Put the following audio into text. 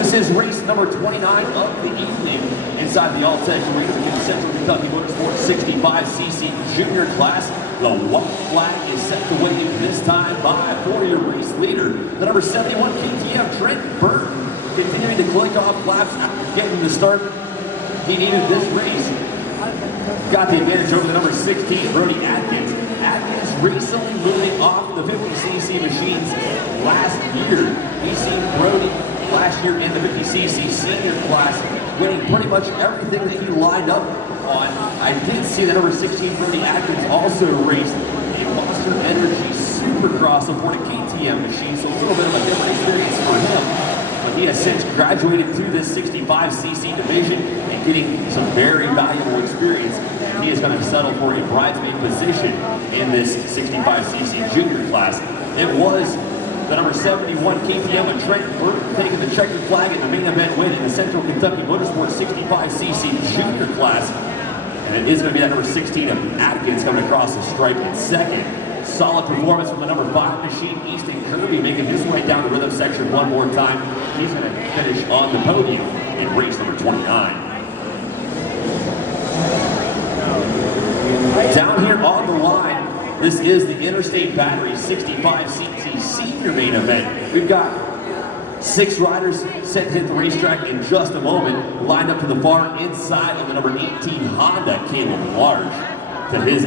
This is race number 29 of the evening inside the All-Tech Arena in the Central Kentucky Motorsports 65cc Junior class. The white flag is set to wave this time by a four-year race leader, the number 71 KTM Trent Burton, continuing to click off laps after getting the start he needed this race. Got the advantage over the number 16, Brody Atkins. Atkins recently moving off the 50cc machines last year. He's seen Brody last year in the 50cc senior class, winning pretty much everything that he lined up on. I did see that number 16, Brody Atkins, also raced a Monster Energy Supercross aboard a KTM machine, so a little bit of a different experience for him. But he has since graduated to this 65cc division and getting some very valuable experience. He is going to settle for a bridesmaid position in this 65cc junior class. It was the number 71 KTM Trent Burton taking the checkered flag in the main event win in the Central Kentucky Motorsports 65cc junior class. And it is going to be that number 16 of Atkins coming across the stripe in second. Solid performance from the number 5 machine, Easton Kirby, making his way down the rhythm section one more time. He's going to finish on the podium in race number 29. Down here on the line, this is the Interstate Battery 65cc senior main event. We've got 6 riders set to hit the racetrack in just a moment, lined up to the far inside of the number 18 Honda, Caleb Large, to his